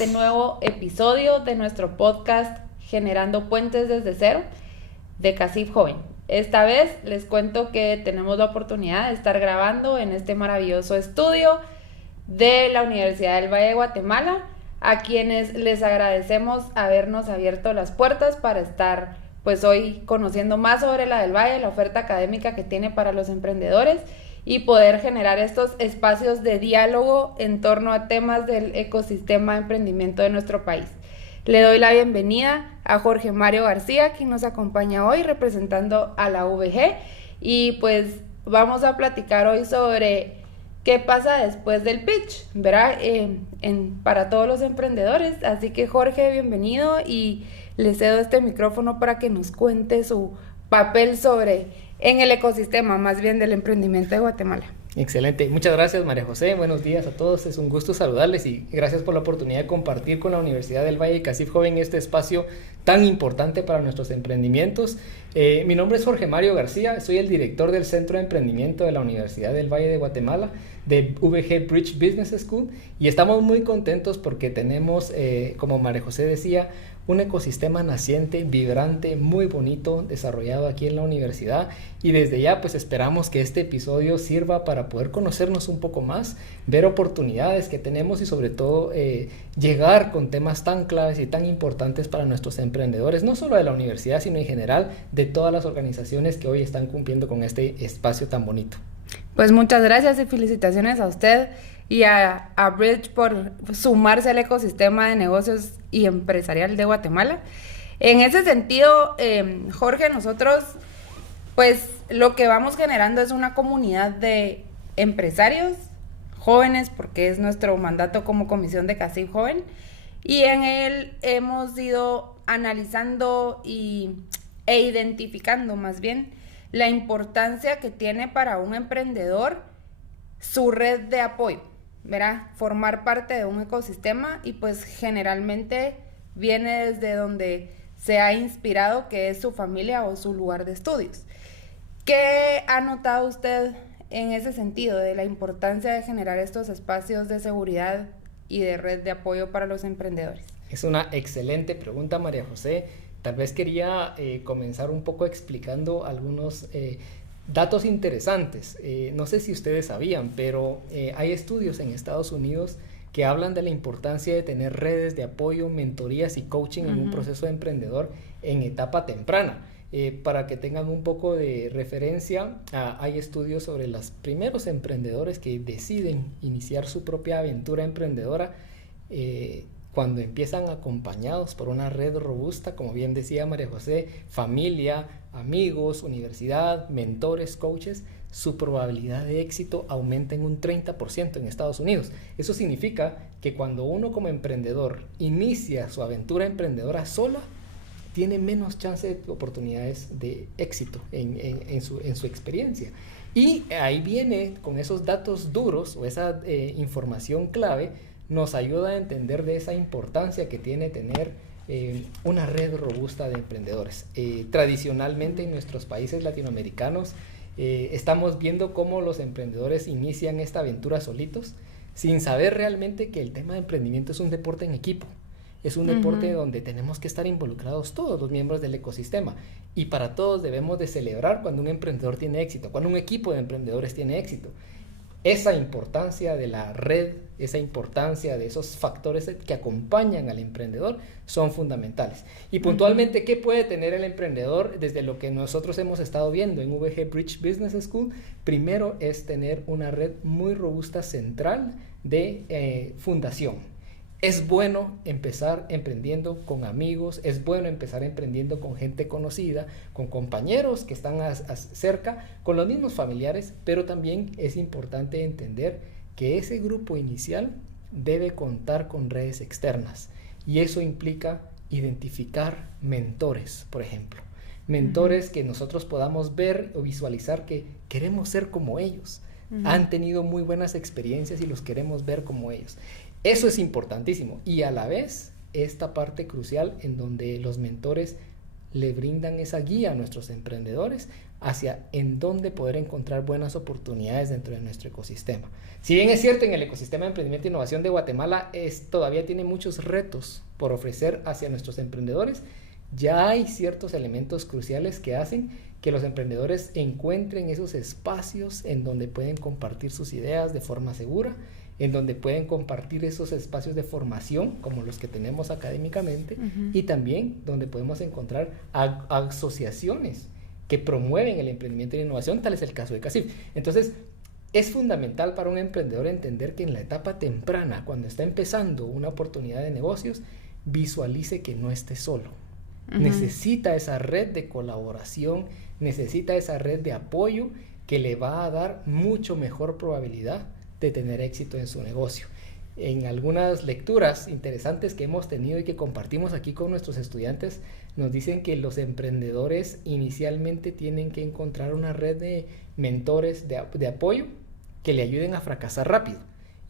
este nuevo episodio de nuestro podcast Generando Puentes desde Cero de CACIF Joven. Esta vez les cuento que tenemos la oportunidad de estar grabando en este maravilloso estudio de la Universidad del Valle de Guatemala, a quienes les agradecemos habernos abierto las puertas para estar pues hoy conociendo más sobre la del Valle, la oferta académica que tiene para los emprendedores y poder generar estos espacios de diálogo en torno a temas del ecosistema de emprendimiento de nuestro país. Le doy la bienvenida a Jorge Mario García, quien nos acompaña hoy representando a la UVG, y pues vamos a platicar hoy sobre qué pasa después del pitch, ¿verdad? Para todos los emprendedores. Así que Jorge, bienvenido, y le cedo este micrófono para que nos cuente su papel en el ecosistema, más bien del emprendimiento de Guatemala. Excelente, muchas gracias María José, buenos días a todos, es un gusto saludarles y gracias por la oportunidad de compartir con la Universidad del Valle y CACIF Joven este espacio tan importante para nuestros emprendimientos. Mi nombre es Jorge Mario García, soy el director del Centro de Emprendimiento de la Universidad del Valle de Guatemala, de VG Bridge Business School, y estamos muy contentos porque tenemos, como María José decía, un ecosistema naciente, vibrante, muy bonito, desarrollado aquí en la universidad, y desde ya pues esperamos que este episodio sirva para poder conocernos un poco más, ver oportunidades que tenemos y sobre todo llegar con temas tan claves y tan importantes para nuestros emprendedores, no solo de la universidad, sino en general de todas las organizaciones que hoy están cumpliendo con este espacio tan bonito. Pues muchas gracias y felicitaciones a usted y a Bridge por sumarse al ecosistema de negocios y empresarial de Guatemala. En ese sentido, Jorge, nosotros pues lo que vamos generando es una comunidad de empresarios jóvenes, porque es nuestro mandato como comisión de CACIF Joven, y en él hemos ido analizando e identificando más bien la importancia que tiene para un emprendedor su red de apoyo, ¿verdad? Formar parte de un ecosistema, y pues generalmente viene desde donde se ha inspirado, que es su familia o su lugar de estudios. ¿Qué ha notado usted en ese sentido de la importancia de generar estos espacios de seguridad y de red de apoyo para los emprendedores? Es una excelente pregunta, María José. Tal vez quería comenzar un poco explicando algunos datos interesantes. No sé si ustedes sabían, pero hay estudios en Estados Unidos que hablan de la importancia de tener redes de apoyo, mentorías y coaching en un proceso de emprendedor en etapa temprana. Para que tengan un poco de referencia, hay estudios sobre los primeros emprendedores que deciden iniciar su propia aventura emprendedora cuando empiezan acompañados por una red robusta, como bien decía María José, familia, amigos, universidad, mentores, coaches, su probabilidad de éxito aumenta en un 30% en Estados Unidos. Eso significa que cuando uno como emprendedor inicia su aventura emprendedora sola, tiene menos chance de oportunidades de éxito en su experiencia. Y ahí viene, con esos datos duros o esa información clave, nos ayuda a entender de esa importancia que tiene tener una red robusta de emprendedores. Tradicionalmente en nuestros países latinoamericanos estamos viendo cómo los emprendedores inician esta aventura solitos, sin saber realmente que el tema de emprendimiento es un deporte en equipo. Es un deporte donde tenemos que estar involucrados todos los miembros del ecosistema, y para todos debemos de celebrar cuando un emprendedor tiene éxito, cuando un equipo de emprendedores tiene éxito. Esa importancia de la red, esa importancia de esos factores que acompañan al emprendedor son fundamentales. Y puntualmente, ¿qué puede tener el emprendedor desde lo que nosotros hemos estado viendo en VG Bridge Business School? Primero es tener una red muy robusta central de fundación. Es bueno empezar emprendiendo con amigos, es bueno empezar emprendiendo con gente conocida, con compañeros que están cerca, con los mismos familiares, pero también es importante entender que ese grupo inicial debe contar con redes externas, y eso implica identificar mentores, por ejemplo. Mentores que nosotros podamos ver o visualizar que queremos ser como ellos. Han tenido muy buenas experiencias y los queremos ver como ellos. Eso es importantísimo, y a la vez esta parte crucial en donde los mentores le brindan esa guía a nuestros emprendedores hacia en dónde poder encontrar buenas oportunidades dentro de nuestro ecosistema. Si bien es cierto, en el ecosistema de emprendimiento e innovación de Guatemala todavía tiene muchos retos por ofrecer hacia nuestros emprendedores, ya hay ciertos elementos cruciales que hacen que los emprendedores encuentren esos espacios en donde pueden compartir sus ideas de forma segura, en donde pueden compartir esos espacios de formación como los que tenemos académicamente, y también donde podemos encontrar asociaciones que promueven el emprendimiento y la innovación, tal es el caso de CACIF. Entonces, es fundamental para un emprendedor entender que en la etapa temprana, cuando está empezando una oportunidad de negocios, visualice que no esté solo. Necesita esa red de colaboración, necesita esa red de apoyo que le va a dar mucho mejor probabilidad de tener éxito en su negocio. En algunas lecturas interesantes que hemos tenido y que compartimos aquí con nuestros estudiantes, nos dicen que los emprendedores inicialmente tienen que encontrar una red de mentores de apoyo que le ayuden a fracasar rápido.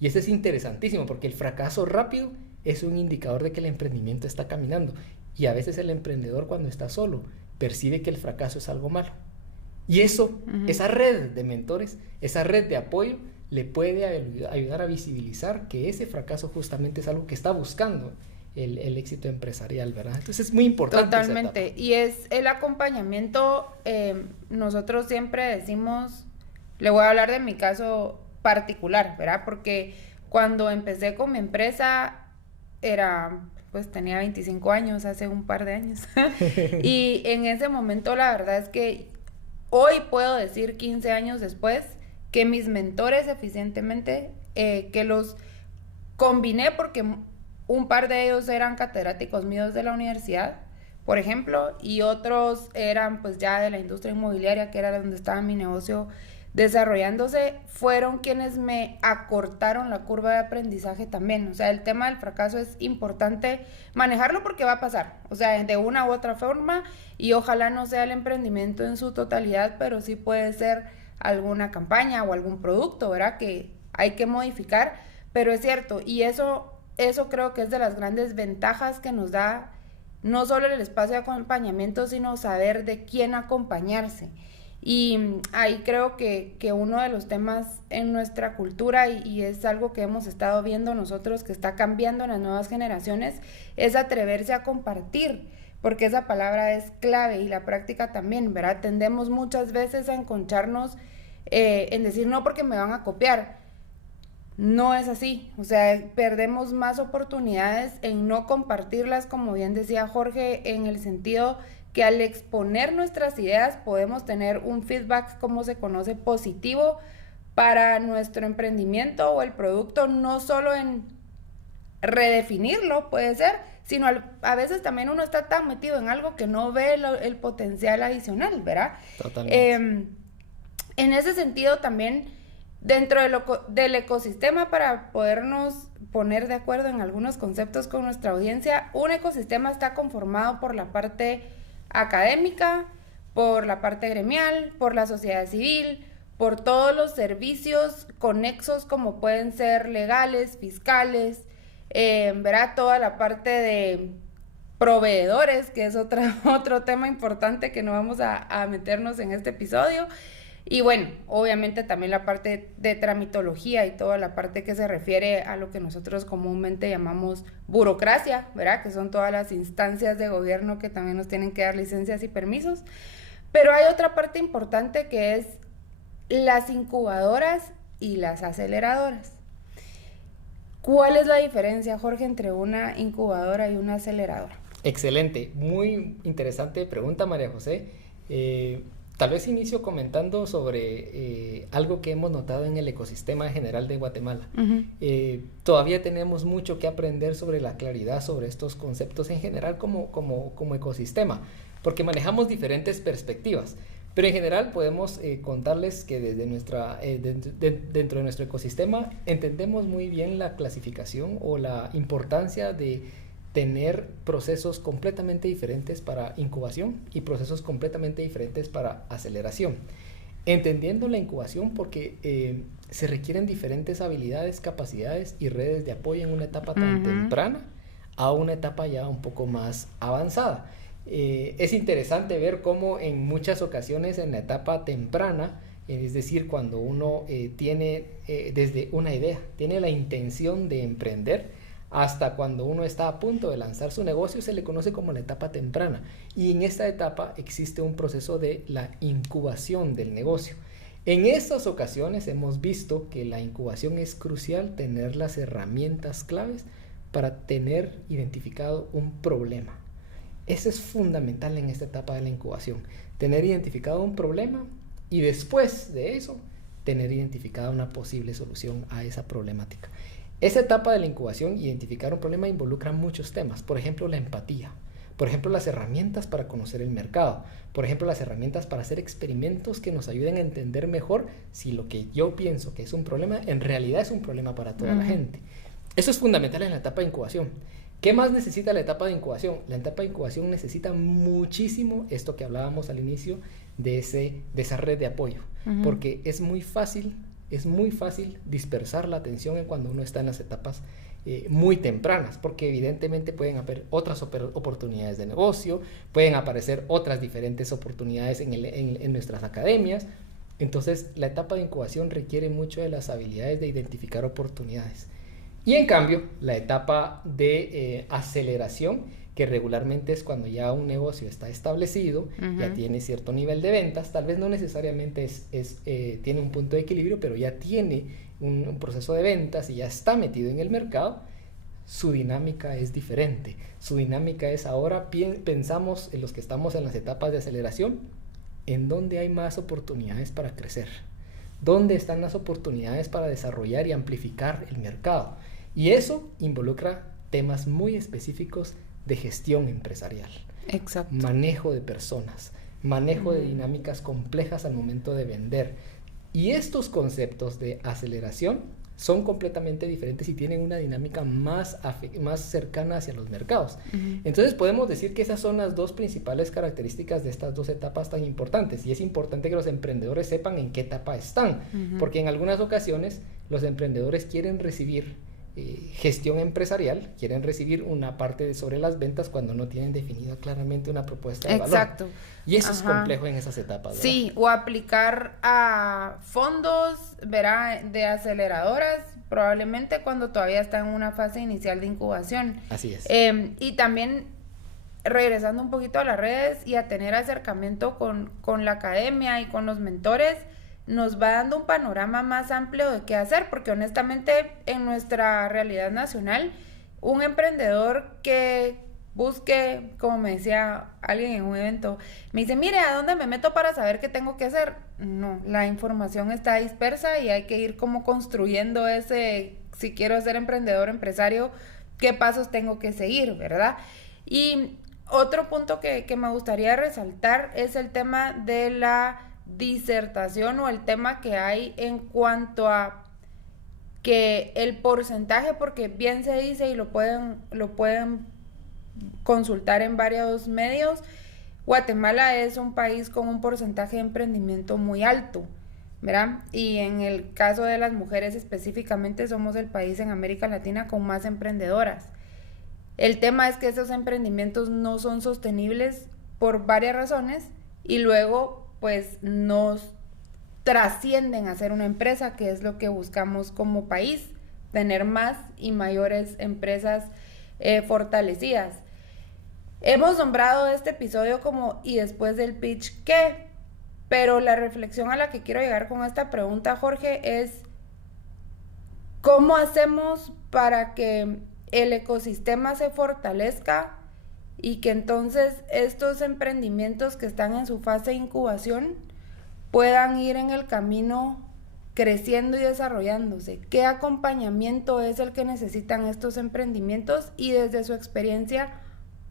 Y eso es interesantísimo porque el fracaso rápido es un indicador de que el emprendimiento está caminando. Y a veces el emprendedor, cuando está solo, percibe que el fracaso es algo malo. Y eso, esa red de mentores, esa red de apoyo, le puede ayudar a visibilizar que ese fracaso justamente es algo que está buscando el éxito empresarial, ¿verdad? Entonces es muy importante. Totalmente. Y es el acompañamiento, nosotros siempre decimos, le voy a hablar de mi caso particular, ¿verdad? Porque cuando empecé con mi empresa, tenía 25 años, hace un par de años. Y en ese momento la verdad es que hoy puedo decir, 15 años después, que mis mentores eficientemente, que los combiné porque un par de ellos eran catedráticos míos de la universidad, por ejemplo, y otros eran pues ya de la industria inmobiliaria, que era donde estaba mi negocio desarrollándose, fueron quienes me acortaron la curva de aprendizaje también. O sea, el tema del fracaso es importante manejarlo porque va a pasar, o sea, de una u otra forma, y ojalá no sea el emprendimiento en su totalidad, pero sí puede ser alguna campaña o algún producto, ¿verdad? Que hay que modificar, pero es cierto, y eso creo que es de las grandes ventajas que nos da no solo el espacio de acompañamiento, sino saber de quién acompañarse. Y ahí creo que uno de los temas en nuestra cultura, y es algo que hemos estado viendo nosotros que está cambiando en las nuevas generaciones, es atreverse a compartir, porque esa palabra es clave, y la práctica también, ¿verdad? Tendemos muchas veces a enconcharnos en decir no porque me van a copiar. No es así, o sea, perdemos más oportunidades en no compartirlas, como bien decía Jorge, en el sentido que al exponer nuestras ideas podemos tener un feedback, como se conoce, positivo para nuestro emprendimiento o el producto, no solo en redefinirlo, puede ser, sino a veces también uno está tan metido en algo que no ve el potencial adicional, ¿verdad? Totalmente. En ese sentido también, dentro del ecosistema, para podernos poner de acuerdo en algunos conceptos con nuestra audiencia, un ecosistema está conformado por la parte académica, por la parte gremial, por la sociedad civil, por todos los servicios conexos como pueden ser legales, fiscales, ¿verdad? Toda la parte de proveedores, que es otro tema importante que no vamos a meternos en este episodio. Y bueno, obviamente también la parte de tramitología y toda la parte que se refiere a lo que nosotros comúnmente llamamos burocracia, ¿verdad? Que son todas las instancias de gobierno que también nos tienen que dar licencias y permisos. Pero hay otra parte importante que es las incubadoras y las aceleradoras. ¿Cuál es la diferencia, Jorge, entre una incubadora y una aceleradora? Excelente, muy interesante pregunta, María José. Tal vez inicio comentando sobre algo que hemos notado en el ecosistema general de Guatemala. Todavía tenemos mucho que aprender sobre la claridad sobre estos conceptos en general como ecosistema, porque manejamos diferentes perspectivas. Pero en general podemos contarles que desde dentro de nuestro ecosistema entendemos muy bien la clasificación o la importancia de tener procesos completamente diferentes para incubación y procesos completamente diferentes para aceleración. Entendiendo la incubación porque se requieren diferentes habilidades, capacidades y redes de apoyo en una etapa tan temprana a una etapa ya un poco más avanzada. Es interesante ver cómo en muchas ocasiones en la etapa temprana, es decir, cuando uno tiene desde una idea, tiene la intención de emprender, hasta cuando uno está a punto de lanzar su negocio, se le conoce como la etapa temprana. Y en esta etapa existe un proceso de la incubación del negocio. En estas ocasiones hemos visto que la incubación es crucial, tener las herramientas claves para tener identificado un problema. Eso es fundamental en esta etapa de la incubación, tener identificado un problema y después de eso, tener identificada una posible solución a esa problemática. Esa etapa de la incubación, identificar un problema, involucra muchos temas, por ejemplo la empatía, por ejemplo las herramientas para conocer el mercado, por ejemplo las herramientas para hacer experimentos que nos ayuden a entender mejor si lo que yo pienso que es un problema, en realidad es un problema para toda la gente. Eso es fundamental en la etapa de incubación. ¿Qué más necesita la etapa de incubación? La etapa de incubación necesita muchísimo esto que hablábamos al inicio de esa red de apoyo, porque es muy fácil dispersar la atención cuando uno está en las etapas muy tempranas, porque evidentemente pueden haber otras oportunidades de negocio, pueden aparecer otras diferentes oportunidades en nuestras academias. Entonces la etapa de incubación requiere mucho de las habilidades de identificar oportunidades. Y en cambio, la etapa de aceleración, que regularmente es cuando ya un negocio está establecido, ya tiene cierto nivel de ventas, tal vez no necesariamente tiene un punto de equilibrio, pero ya tiene un proceso de ventas y ya está metido en el mercado, su dinámica es diferente. Su dinámica es ahora, pensamos en los que estamos en las etapas de aceleración, en dónde hay más oportunidades para crecer, dónde están las oportunidades para desarrollar y amplificar el mercado. Y eso involucra temas muy específicos de gestión empresarial. Exacto. Manejo de personas, manejo de dinámicas complejas al momento de vender. Y estos conceptos de aceleración son completamente diferentes y tienen una dinámica más cercana hacia los mercados. Entonces podemos decir que esas son las dos principales características de estas dos etapas tan importantes, y es importante que los emprendedores sepan en qué etapa están, porque en algunas ocasiones los emprendedores quieren recibir gestión empresarial, quieren recibir una parte sobre las ventas cuando no tienen definida claramente una propuesta de valor. Exacto. Y eso es complejo en esas etapas, ¿verdad? Sí, o aplicar a fondos, verá, de aceleradoras, probablemente cuando todavía está en una fase inicial de incubación. Así es. Y también regresando un poquito a las redes y a tener acercamiento con la academia y con los mentores, nos va dando un panorama más amplio de qué hacer, porque honestamente en nuestra realidad nacional, un emprendedor que busque, como me decía alguien en un evento, me dice, mire, ¿a dónde me meto para saber qué tengo que hacer? No, la información está dispersa y hay que ir como construyendo si quiero ser emprendedor, empresario, qué pasos tengo que seguir, ¿verdad? Y otro punto que me gustaría resaltar es el tema de la disertación o el tema que hay en cuanto a que el porcentaje, porque bien se dice y lo pueden consultar en varios medios, Guatemala es un país con un porcentaje de emprendimiento muy alto, ¿verdad? Y en el caso de las mujeres específicamente somos el país en América Latina con más emprendedoras. El tema es que esos emprendimientos no son sostenibles por varias razones y luego pues nos trascienden a ser una empresa, que es lo que buscamos como país, tener más y mayores empresas fortalecidas. Hemos nombrado este episodio como "y después del pitch, ¿qué?", pero la reflexión a la que quiero llegar con esta pregunta, Jorge, es ¿cómo hacemos para que el ecosistema se fortalezca y que entonces estos emprendimientos que están en su fase de incubación puedan ir en el camino creciendo y desarrollándose? ¿Qué acompañamiento es el que necesitan estos emprendimientos? Y desde su experiencia,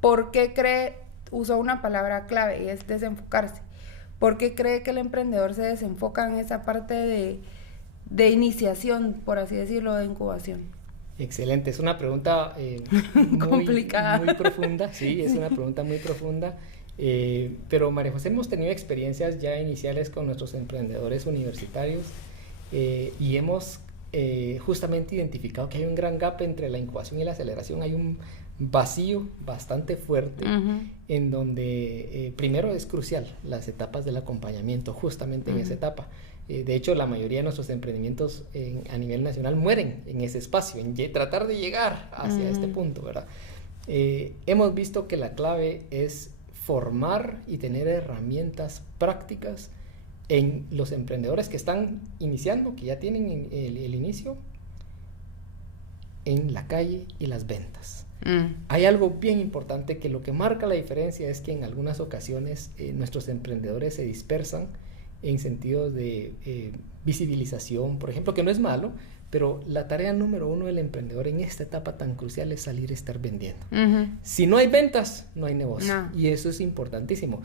¿por qué usó una palabra clave y es desenfocarse? ¿Por qué cree que el emprendedor se desenfoca en esa parte de iniciación, por así decirlo, de incubación? Excelente, es una pregunta complicada, muy profunda, sí, es una pregunta muy profunda, pero María José, hemos tenido experiencias ya iniciales con nuestros emprendedores universitarios y hemos justamente identificado que hay un gran gap entre la incubación y la aceleración, hay un vacío bastante fuerte, en donde primero es crucial las etapas del acompañamiento, justamente en esa etapa. De hecho, la mayoría de nuestros emprendimientos a nivel nacional mueren en ese espacio, en tratar de llegar hacia este punto, ¿verdad? Hemos visto que la clave es formar y tener herramientas prácticas en los emprendedores que están iniciando, que ya tienen el inicio, en la calle y las ventas. Hay algo bien importante que lo que marca la diferencia es que en algunas ocasiones nuestros emprendedores se dispersan en sentido de visibilización, por ejemplo, que no es malo, pero la tarea número 1 del emprendedor en esta etapa tan crucial es salir a estar vendiendo. Si no hay ventas, no hay negocio. Y eso es importantísimo.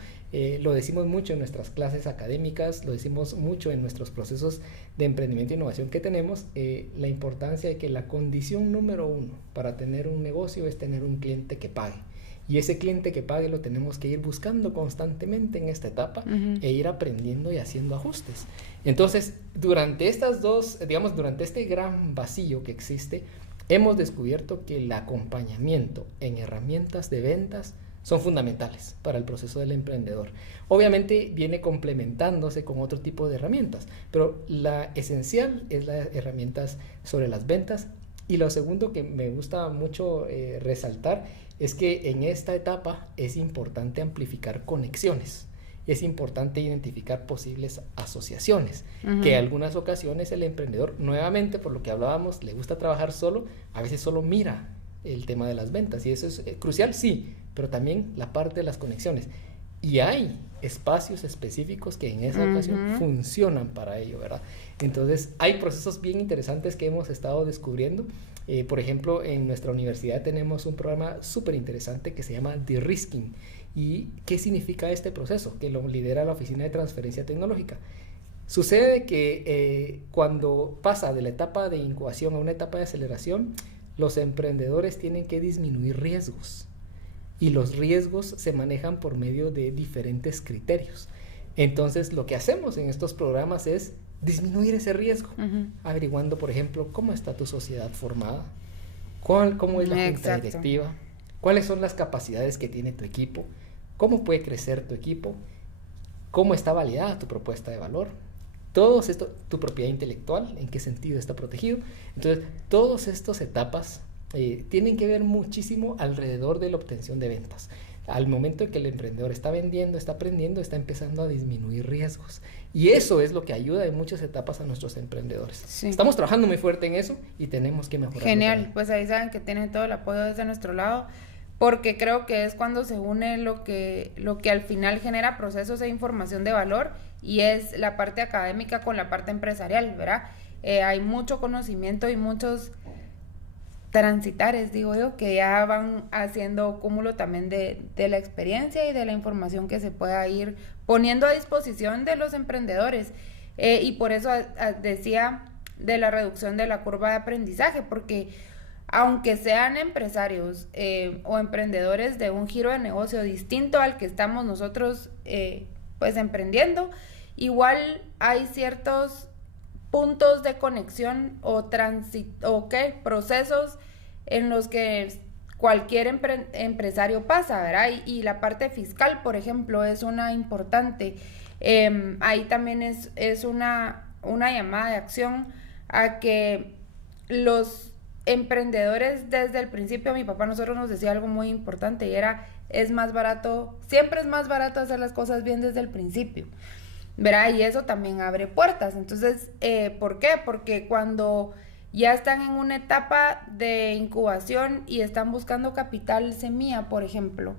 Lo decimos mucho en nuestras clases académicas, lo decimos mucho en nuestros procesos de emprendimiento e innovación que tenemos, la importancia de que la condición número 1 para tener un negocio es tener un cliente que pague. Y ese cliente que pague lo tenemos que ir buscando constantemente en esta etapa e ir aprendiendo y haciendo ajustes. Entonces, durante estas dos, digamos, durante este gran vacío que existe, hemos descubierto que el acompañamiento en herramientas de ventas son fundamentales para el proceso del emprendedor. Obviamente viene complementándose con otro tipo de herramientas, pero la esencial es las herramientas sobre las ventas. Y lo segundo que me gusta mucho resaltar es que en esta etapa es importante amplificar conexiones, es importante identificar posibles asociaciones, que en algunas ocasiones el emprendedor, nuevamente por lo que hablábamos, le gusta trabajar solo, a veces solo mira el tema de las ventas y eso es crucial, sí, pero también la parte de las conexiones. Y hay espacios específicos que en esa ocasión funcionan para ello, ¿verdad? Entonces, hay procesos bien interesantes que hemos estado descubriendo. Por ejemplo, en nuestra universidad tenemos un programa súper interesante que se llama De-Risking. ¿Y qué significa este proceso? Que lo lidera la Oficina de Transferencia Tecnológica. Sucede que cuando pasa de la etapa de incubación a una etapa de aceleración, los emprendedores tienen que disminuir riesgos. Y los riesgos se manejan por medio de diferentes criterios. Entonces, lo que hacemos en estos programas es disminuir ese riesgo, averiguando, por ejemplo, cómo está tu sociedad formada, cómo es la junta directiva, cuáles son las capacidades que tiene tu equipo, cómo puede crecer tu equipo, cómo está validada tu propuesta de valor, todo esto, tu propiedad intelectual, en qué sentido está protegido. Entonces, todas estas etapas tienen que ver muchísimo alrededor de la obtención de ventas. Al momento en que el emprendedor está vendiendo, está aprendiendo, está empezando a disminuir riesgos. Y eso es lo que ayuda en muchas etapas a nuestros emprendedores. Sí. Estamos trabajando muy fuerte en eso y tenemos que mejorar. Genial, pues ahí saben que tienen todo el apoyo desde nuestro lado, porque creo que es cuando se une lo que al final genera procesos de información de valor y es la parte académica con la parte empresarial, ¿verdad? Hay mucho conocimiento y muchos transitares, digo yo, que ya van haciendo cúmulo también de la experiencia y de la información que se pueda ir poniendo a disposición de los emprendedores. Y por eso decía de la reducción de la curva de aprendizaje, porque aunque sean empresarios o emprendedores de un giro de negocio distinto al que estamos nosotros pues emprendiendo, igual hay ciertos puntos de conexión o procesos en los que cualquier empresario pasa, ¿verdad? Y la parte fiscal, por ejemplo, es una importante. Ahí también es una llamada de acción a que los emprendedores desde el principio, mi papá a nosotros nos decía algo muy importante y era, siempre es más barato hacer las cosas bien desde el principio, ¿verdad? Y eso también abre puertas. Entonces, ¿por qué? Porque cuando ya están en una etapa de incubación y están buscando capital semilla, por ejemplo,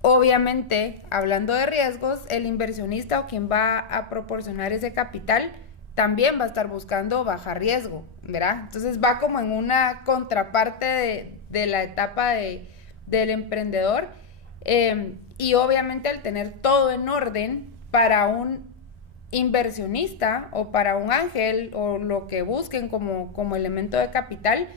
obviamente, hablando de riesgos, el inversionista o quien va a proporcionar ese capital también va a estar buscando bajar riesgo, ¿verdad? Entonces va como en una contraparte de la etapa del emprendedor, y obviamente al tener todo en orden para un inversionista o para un ángel o lo que busquen como elemento de capital,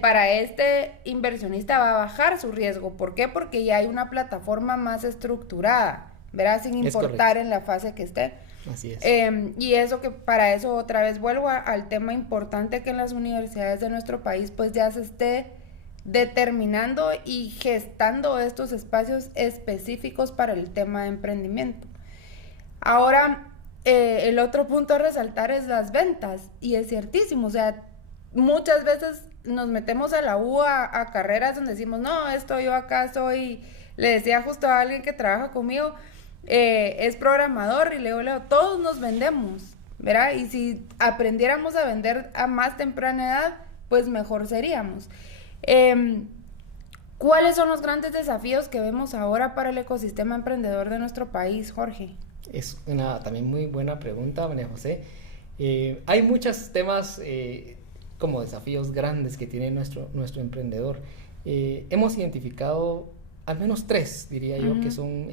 para este inversionista va a bajar su riesgo. ¿Por qué? Porque ya hay una plataforma más estructurada, ¿verdad? Sin importar en la fase que esté. Así es. Y eso que para eso otra vez vuelvo al tema importante que en las universidades de nuestro país pues ya se esté determinando y gestando estos espacios específicos para el tema de emprendimiento. Ahora, el otro punto a resaltar es las ventas, y es ciertísimo, o sea, muchas veces nos metemos a la U a carreras donde decimos, no, yo acá soy, le decía justo a alguien que trabaja conmigo, es programador, y le digo, todos nos vendemos, ¿verdad? Y si aprendiéramos a vender a más temprana edad, pues mejor seríamos. ¿Cuáles son los grandes desafíos que vemos ahora para el ecosistema emprendedor de nuestro país, Jorge? Es una también muy buena pregunta, María José. Hay muchos temas como desafíos grandes que tiene nuestro emprendedor. Hemos identificado al menos 3, diría yo, que son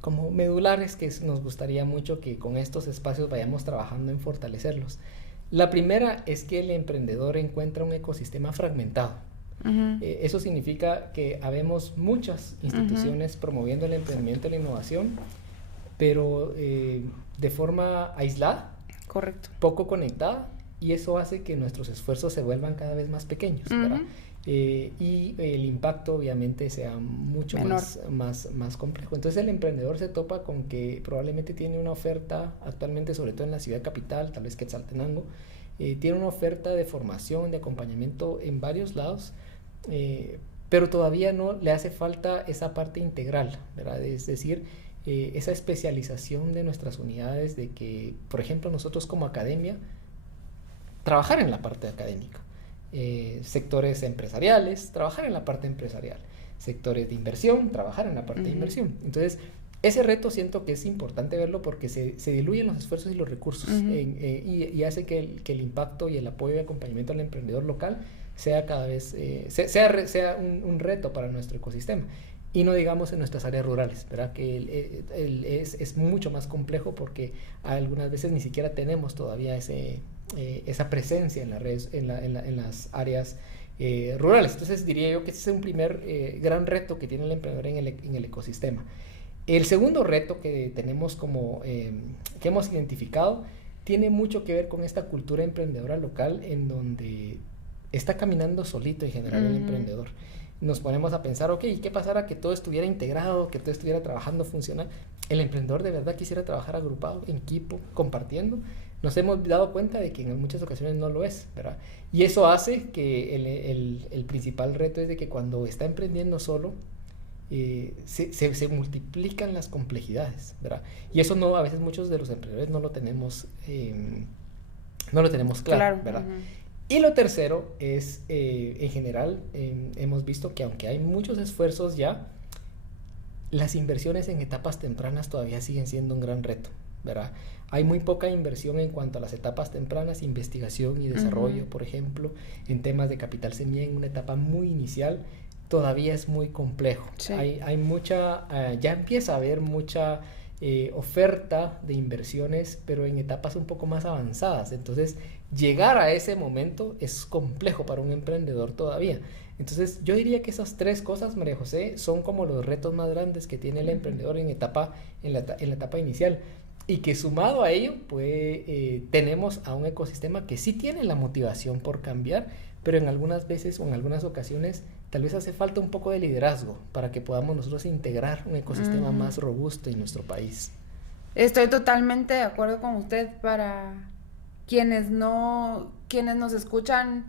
como medulares, que nos gustaría mucho que con estos espacios vayamos trabajando en fortalecerlos. La primera es que el emprendedor encuentra un ecosistema fragmentado. Eso significa que habemos muchas instituciones promoviendo el emprendimiento y la innovación, pero de forma aislada, correcto, poco conectada, y eso hace que nuestros esfuerzos se vuelvan cada vez más pequeños, ¿verdad? Y el impacto obviamente sea mucho más complejo. Entonces el emprendedor se topa con que probablemente tiene una oferta actualmente, sobre todo en la ciudad capital, tal vez Quetzaltenango, tiene una oferta de formación, de acompañamiento en varios lados, pero todavía no le hace falta esa parte integral, ¿verdad? Es decir, esa especialización de nuestras unidades, de que, por ejemplo, nosotros como academia, trabajar en la parte académica, sectores empresariales, trabajar en la parte empresarial, sectores de inversión, trabajar en la parte de inversión. Entonces, ese reto siento que es importante verlo porque se diluyen los esfuerzos y los recursos y hace que el impacto y el apoyo y acompañamiento al emprendedor local sea cada vez sea un reto para nuestro ecosistema, y no digamos en nuestras áreas rurales, ¿verdad? Que es mucho más complejo porque algunas veces ni siquiera tenemos todavía esa presencia en las redes, en las áreas rurales. Entonces diría yo que ese es un primer gran reto que tiene el emprendedor en el ecosistema. El segundo reto que tenemos que hemos identificado tiene mucho que ver con esta cultura emprendedora local, en donde está caminando solito en general el emprendedor. Nos ponemos a pensar, ok, ¿qué pasara que todo estuviera integrado, que todo estuviera trabajando funcional? El emprendedor de verdad quisiera trabajar agrupado, en equipo, compartiendo. Nos hemos dado cuenta de que en muchas ocasiones no lo es, ¿verdad? Y eso hace que el principal reto es de que cuando está emprendiendo solo, se multiplican las complejidades, ¿verdad? Y eso a veces muchos de los emprendedores no lo tenemos claro, ¿verdad? Y lo tercero es, en general, hemos visto que aunque hay muchos esfuerzos ya, las inversiones en etapas tempranas todavía siguen siendo un gran reto, ¿verdad? Hay muy poca inversión en cuanto a las etapas tempranas, investigación y desarrollo, por ejemplo, en temas de capital semilla en una etapa muy inicial, todavía es muy complejo. Sí. Hay mucha, ya empieza a haber mucha oferta de inversiones, pero en etapas un poco más avanzadas. Entonces, llegar a ese momento es complejo para un emprendedor todavía. Entonces, yo diría que esas 3 cosas, María José, son como los retos más grandes que tiene el emprendedor en la etapa inicial. Y que sumado a ello, pues tenemos a un ecosistema que sí tiene la motivación por cambiar, pero en algunas veces o en algunas ocasiones tal vez hace falta un poco de liderazgo para que podamos nosotros integrar un ecosistema más robusto en nuestro país. Estoy totalmente de acuerdo con usted. Para quienes nos escuchan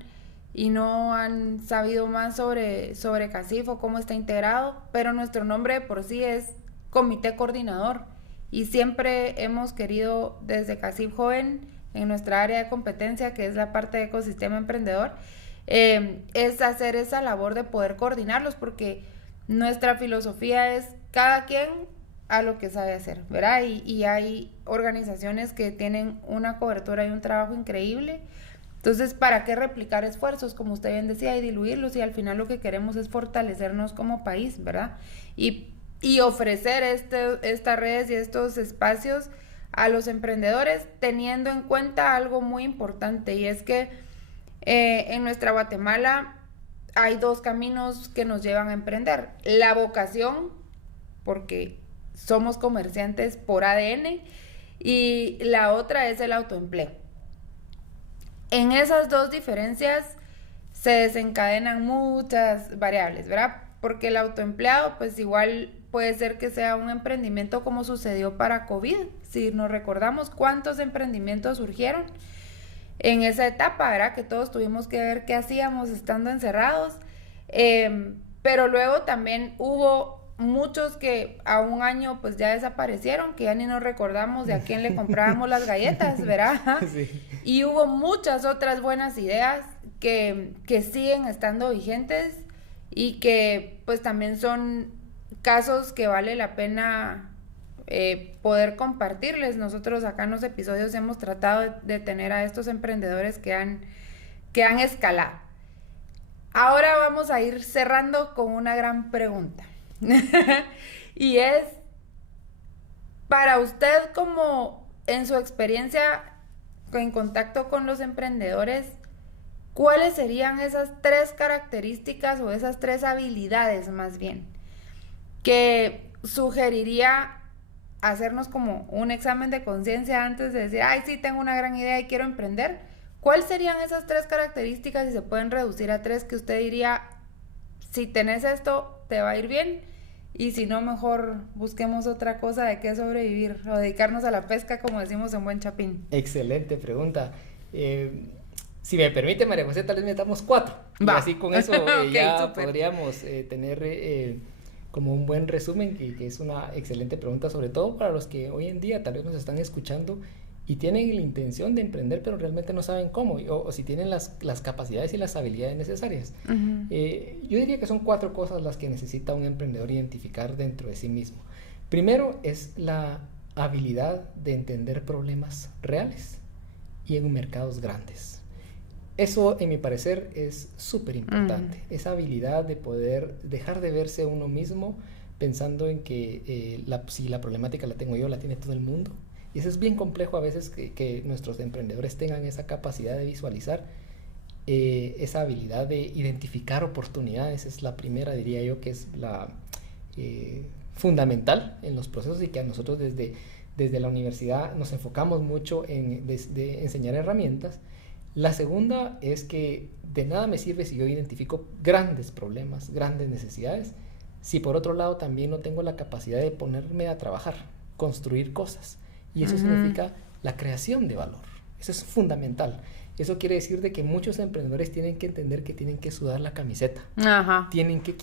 y no han sabido más sobre CACIF o cómo está integrado, pero nuestro nombre por sí es Comité Coordinador. Y siempre hemos querido, desde CACIF Joven, en nuestra área de competencia, que es la parte de ecosistema emprendedor, es hacer esa labor de poder coordinarlos, porque nuestra filosofía es cada quien a lo que sabe hacer, ¿verdad? Y hay organizaciones que tienen una cobertura y un trabajo increíble. Entonces, ¿para qué replicar esfuerzos, como usted bien decía, y diluirlos? Y al final lo que queremos es fortalecernos como país, ¿verdad? Y ofrecer estas redes y estos espacios a los emprendedores, teniendo en cuenta algo muy importante, y es que en nuestra Guatemala hay 2 caminos que nos llevan a emprender: la vocación, porque somos comerciantes por ADN, y la otra es el autoempleo. En esas 2 diferencias se desencadenan muchas variables, ¿verdad? Porque el autoempleado, pues igual puede ser que sea un emprendimiento como sucedió para COVID. Si nos recordamos cuántos emprendimientos surgieron en esa etapa, ¿verdad? Que todos tuvimos que ver qué hacíamos estando encerrados. Pero luego también hubo muchos que a un año pues ya desaparecieron, que ya ni nos recordamos de a quién le comprábamos las galletas, ¿verdad? Sí. Y hubo muchas otras buenas ideas que siguen estando vigentes y que pues también son casos que vale la pena poder compartirles. Nosotros acá en los episodios hemos tratado de tener a estos emprendedores que han escalado. Ahora vamos a ir cerrando con una gran pregunta. Y es, para usted, como en su experiencia en contacto con los emprendedores, ¿cuáles serían esas 3 características o esas 3 habilidades más bien que sugeriría hacernos como un examen de conciencia antes de decir, ay, sí, tengo una gran idea y quiero emprender? ¿Cuáles serían esas 3 características, y se pueden reducir a 3, que usted diría, si tenés esto, te va a ir bien, y si no, mejor busquemos otra cosa de qué sobrevivir o dedicarnos a la pesca, como decimos en buen chapín? Excelente pregunta. Si me permite, María José, tal vez metamos 4. Y así con eso okay, ya super. Podríamos tener como un buen resumen, que es una excelente pregunta, sobre todo para los que hoy en día tal vez nos están escuchando y tienen la intención de emprender, pero realmente no saben cómo, o si tienen las capacidades y las habilidades necesarias. Uh-huh. Yo diría que son 4 cosas las que necesita un emprendedor identificar dentro de sí mismo. Primero es la habilidad de entender problemas reales y en mercados grandes. Eso, en mi parecer, es súper importante. Uh-huh. Esa habilidad de poder dejar de verse uno mismo pensando en que si la problemática la tengo yo, la tiene todo el mundo. Y eso es bien complejo a veces, que nuestros emprendedores tengan esa capacidad de visualizar, esa habilidad de identificar oportunidades. Es la primera, diría yo, que es la fundamental en los procesos, y que a nosotros desde la universidad nos enfocamos mucho en enseñar herramientas. La segunda es que de nada me sirve si yo identifico grandes problemas, grandes necesidades, si por otro lado también no tengo la capacidad de ponerme a trabajar, construir cosas. Y eso significa la creación de valor. Eso es fundamental. Eso quiere decir de que muchos emprendedores tienen que entender que tienen que sudar la camiseta. Ajá. Tienen que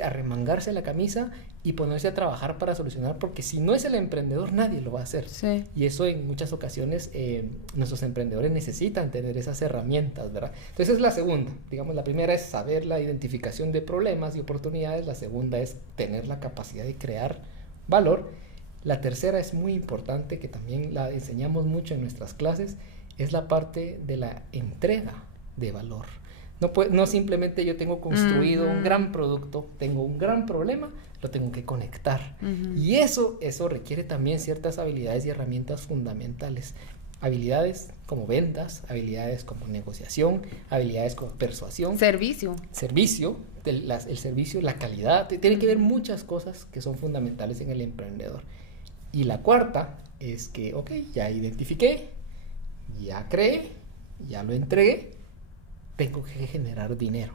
arremangarse la camisa y ponerse a trabajar para solucionar, porque si no es el emprendedor, nadie lo va a hacer. Sí. Y eso en muchas ocasiones nuestros emprendedores necesitan tener esas herramientas, ¿verdad? Entonces es la segunda. Digamos, la primera es saber la identificación de problemas y oportunidades. La segunda es tener la capacidad de crear valor. La tercera es muy importante, que también la enseñamos mucho en nuestras clases, es la parte de la entrega de valor. No simplemente yo tengo construido un gran producto, tengo un gran problema, lo tengo que conectar. Y eso requiere también ciertas habilidades y herramientas fundamentales. Habilidades como ventas, habilidades como negociación, habilidades como persuasión. Servicio, el servicio, la calidad. Tiene que ver muchas cosas que son fundamentales en el emprendedor. Y la cuarta es que, ya identifiqué, ya creé, ya lo entregué, tengo que generar dinero.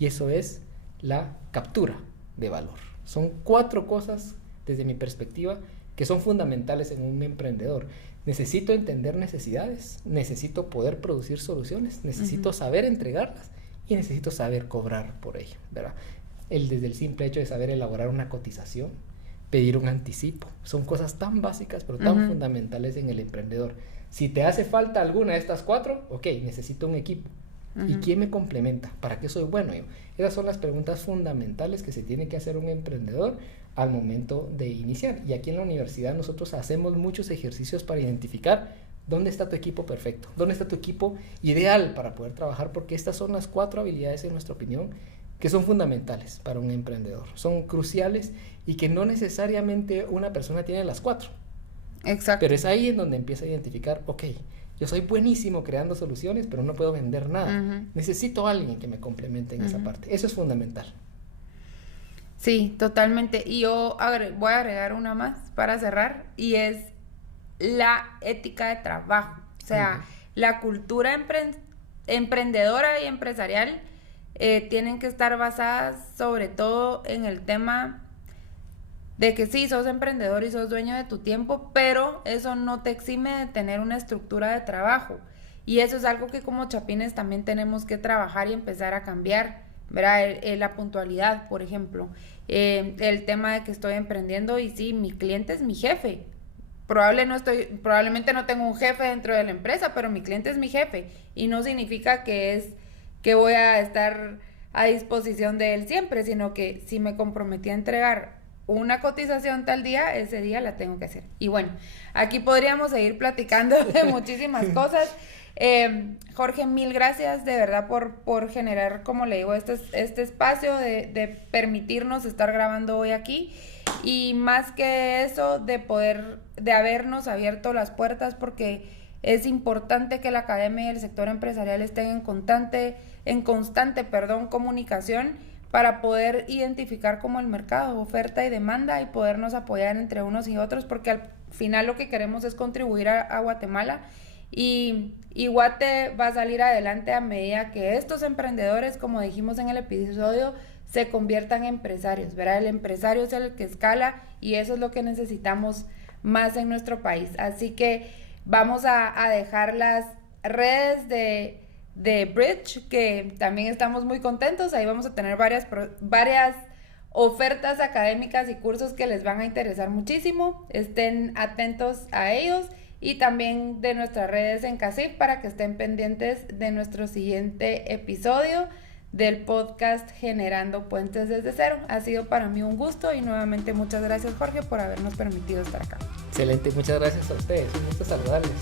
Y eso es la captura de valor. Son 4 cosas, desde mi perspectiva, que son fundamentales en un emprendedor. Necesito entender necesidades, necesito poder producir soluciones, necesito saber entregarlas y necesito saber cobrar por ello, ¿verdad? Desde el simple hecho de saber elaborar una cotización, pedir un anticipo, son cosas tan básicas pero tan fundamentales en el emprendedor. Si te hace falta alguna de estas 4, necesito un equipo. ¿Y quién me complementa? ¿Para qué soy bueno yo? Esas son las preguntas fundamentales que se tiene que hacer un emprendedor al momento de iniciar. Y aquí en la universidad nosotros hacemos muchos ejercicios para identificar dónde está tu equipo perfecto, dónde está tu equipo ideal para poder trabajar, porque estas son las 4 habilidades, en nuestra opinión, que son fundamentales para un emprendedor. Son cruciales y que no necesariamente una persona tiene las 4. Exacto. Pero es ahí en donde empieza a identificar, yo soy buenísimo creando soluciones, pero no puedo vender nada. Necesito a alguien que me complemente en esa parte. Eso es fundamental. Sí, totalmente. Y yo voy a agregar una más para cerrar, y es la ética de trabajo. O sea, la cultura emprendedora y empresarial tienen que estar basadas sobre todo en el tema de que sí, sos emprendedor y sos dueño de tu tiempo, pero eso no te exime de tener una estructura de trabajo. Y eso es algo que como chapines también tenemos que trabajar y empezar a cambiar, ¿verdad? La puntualidad, por ejemplo. El tema de que estoy emprendiendo y sí, mi cliente es mi jefe. Probablemente no tengo un jefe dentro de la empresa, pero mi cliente es mi jefe. Y no significa que voy a estar a disposición de él siempre, sino que si me comprometí a entregar una cotización tal día, ese día la tengo que hacer. Y bueno, aquí podríamos seguir platicando de muchísimas cosas. Jorge, mil gracias de verdad por generar, como le digo, este espacio de permitirnos estar grabando hoy aquí, y más que eso, de habernos abierto las puertas, porque es importante que la academia y el sector empresarial estén en constante comunicación para poder identificar como el mercado, oferta y demanda, y podernos apoyar entre unos y otros, porque al final lo que queremos es contribuir a Guatemala, y Guate va a salir adelante a medida que estos emprendedores, como dijimos en el episodio, se conviertan en empresarios, ¿verdad? El empresario es el que escala, y eso es lo que necesitamos más en nuestro país. Así que vamos a dejar las redes de Bridge, que también estamos muy contentos. Ahí vamos a tener varias ofertas académicas y cursos que les van a interesar muchísimo. Estén atentos a ellos, y también de nuestras redes en CACIF para que estén pendientes de nuestro siguiente episodio del podcast Generando Puentes desde Cero. Ha sido para mí un gusto, y nuevamente muchas gracias, Jorge, por habernos permitido estar acá. Excelente, muchas gracias a ustedes, un gusto saludarles.